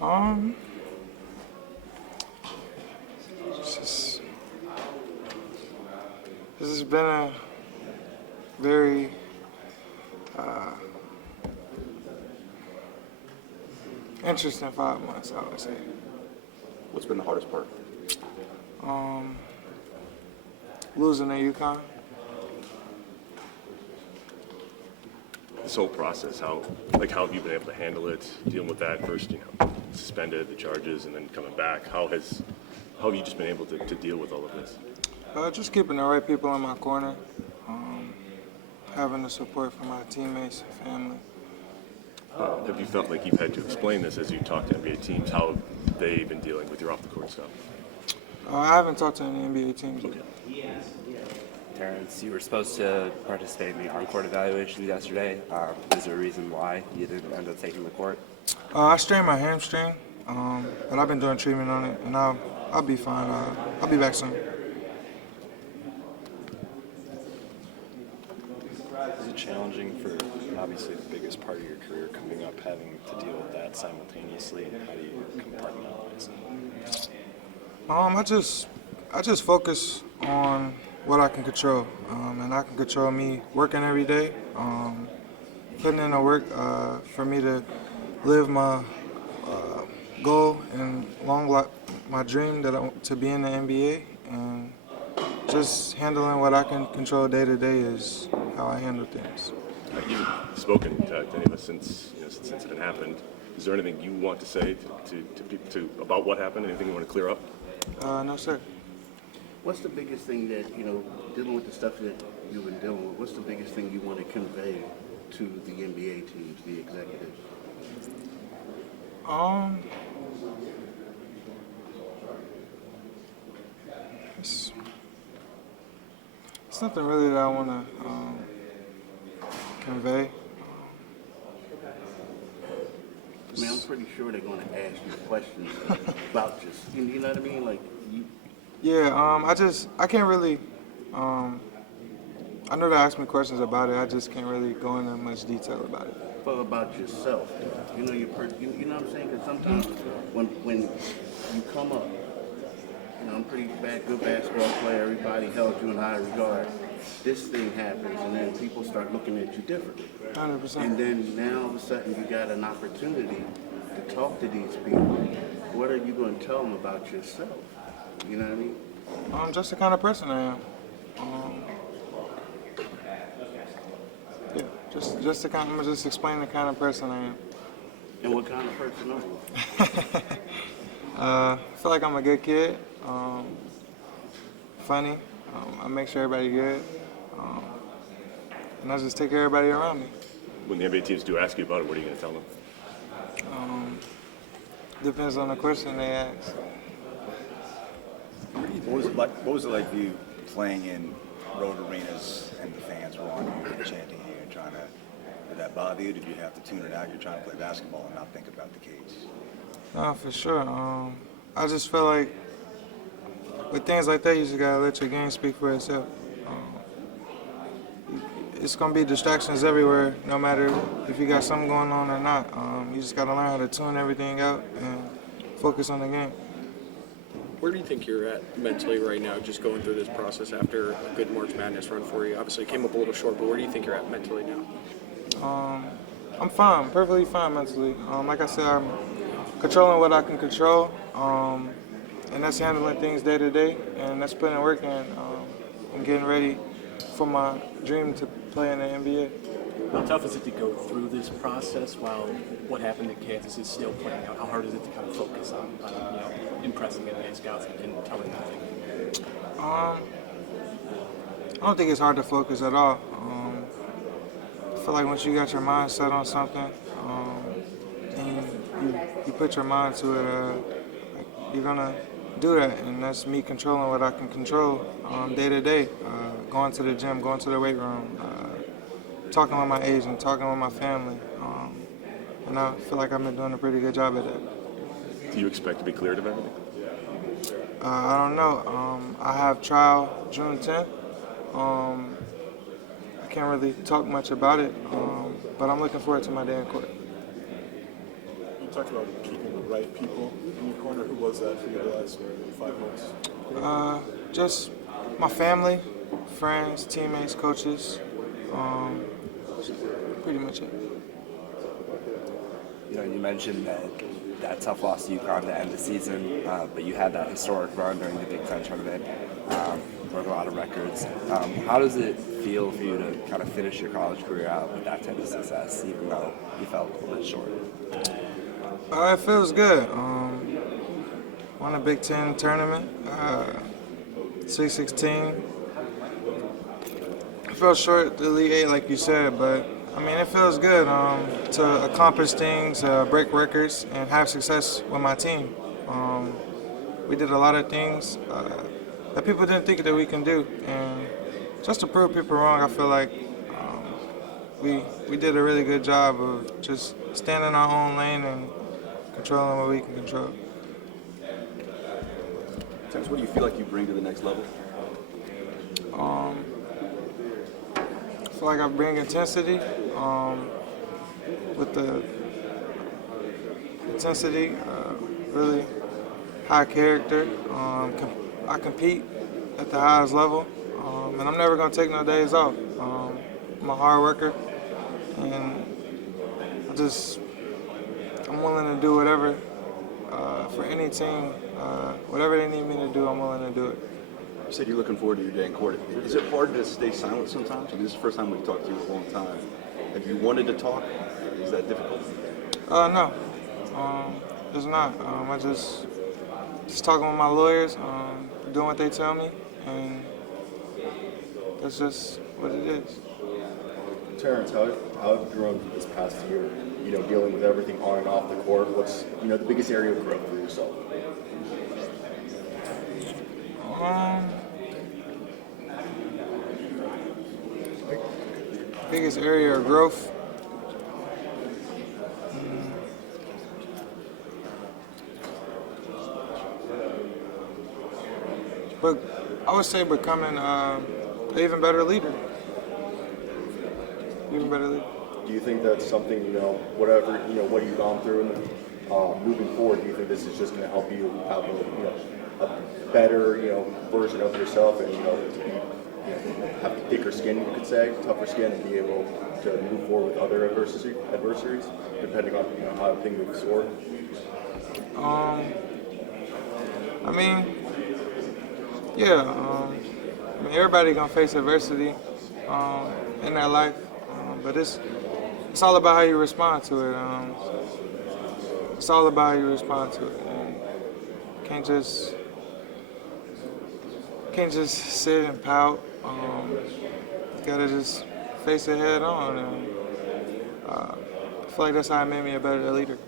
Um, it's just, this has been a very interesting 5 months, I would say. What's been the hardest part? Losing to UConn. This whole process, how have you been able to handle it, dealing with that first, suspended, the charges, and then coming back? How have you just been able to deal with all of this? Just keeping the right people in my corner, having the support from my teammates and family. Have you felt like you've had to explain this as you talk to NBA teams, how have they been dealing with your off-the-court stuff? I haven't talked to any NBA teams yet. Terrence, you were supposed to participate in the on-court evaluation yesterday. Is there a reason why you didn't end up taking the court? I strained my hamstring, but I've been doing treatment on it, and I'll be fine. I'll be back soon. Is it challenging for obviously the biggest part of your career coming up, having to deal with that simultaneously, and how do you compartmentalize it? I just focus on what I can control, and I can control me working every day, putting in the work for me to live my goal and my dream to be in the NBA, and just handling what I can control day to day is how I handle things. You've spoken to any of us since the incident happened. Is there anything you want to say to people about what happened? Anything you want to clear up? No, sir. What's the biggest thing that, dealing with the stuff that you've been dealing with, what's the biggest thing you want to convey to the NBA teams, the executives? It's nothing really that I want to convey. I mean, I'm pretty sure they're going to ask you questions about just, you know what I mean? Like, Yeah, I can't really, I know they ask me questions about it, I just can't really go into much detail about it. well, about yourself. You know, you know what I'm saying? Because sometimes when you come up, I'm a pretty good basketball player, everybody held you in high regard. This thing happens, and then people start looking at you differently. 100%. And then now all of a sudden you got an opportunity to talk to these people. What are you going to tell them about yourself? You know what I mean? I'm just the kind of person I am. Yeah, I'm gonna just explain the kind of person I am. And what kind of person are you? I feel like I'm a good kid, funny. I make sure everybody good, and I just take care of everybody around me. When the NBA teams do ask you about it, what are you going to tell them? Depends on the question they ask. What was it like for you playing in road arenas and the fans were on you and chanting you and trying to, did that bother you? Did you have to tune it out? You're trying to play basketball and not think about the case. No, for sure. I just feel like with things like that, you just gotta let your game speak for itself. It's gonna be distractions everywhere, no matter if you got something going on or not. You just gotta learn how to tune everything out and focus on the game. Where do you think you're at mentally right now, just going through this process after a good March Madness run for you? Obviously, it came up a little short, but where do you think you're at mentally now? I'm fine, perfectly fine mentally. Like I said, I'm controlling what I can control, and that's handling things day to day, and that's putting work in and getting ready for my dream to play in the NBA. How tough is it to go through this process while what happened at Kansas is still playing out? How hard is it to kind of focus on impressing NBA scouts and telling them things? I don't think it's hard to focus at all. I feel like once you got your mind set on something, and you put your mind to it, you're gonna do that, and that's me controlling what I can control day to day. Going to the gym, going to the weight room, talking with my agent, talking with my family, and I feel like I've been doing a pretty good job at that. Do you expect to be cleared of everything? I don't know. I have trial June 10th. I can't really talk much about it, but I'm looking forward to my day in court. You talked about keeping the right people in your corner. Who was that for you the last 5 months? Just my family, friends, teammates, coaches. Pretty much it. You know, you mentioned that tough loss to UConn to end the season, but you had that historic run during the Big Ten tournament, broke a lot of records. How does it feel for you to kind of finish your college career out with that type of success, even though you felt a little bit short? It feels good. Won a Big Ten tournament, Sweet 16. I fell short the Elite Eight, like you said, but I mean, it feels good to accomplish things, break records, and have success with my team. We did a lot of things that people didn't think that we can do, and just to prove people wrong, I feel like we did a really good job of just staying in our own lane and controlling what we can control. Terrence, what do you feel like you bring to the next level? I feel like I bring intensity with the intensity, really high character. I compete at the highest level, and I'm never going to take no days off. I'm a hard worker, and I'm willing to do whatever for any team. Whatever they need me to do, I'm willing to do it. You said you're looking forward to your day in court. Is it hard to stay silent sometimes? I mean, this is the first time we've talked to you in a long time. Have you wanted to talk? Is that difficult? No, it's not. I just talking with my lawyers, doing what they tell me, and that's just what it is. Terrence, how have you grown this past year? You know, dealing with everything on and off the court. What's the biggest area of growth for yourself? Biggest area of growth. But I would say becoming an even better leader. Even better leader. Do you think that's something, whatever, what you've gone through and moving forward, do you think this is just going to help you have a better, version of yourself and, to be, have thicker skin, you could say, tougher skin, and be able to move forward with other adversaries, depending on, how things move forward? I mean, yeah. Everybody gonna face adversity in their life, but it's all about how you respond to it. It's all about how you respond to it. And can't just sit and pout. Gotta just face it head on. And I feel like that's how it made me a better leader.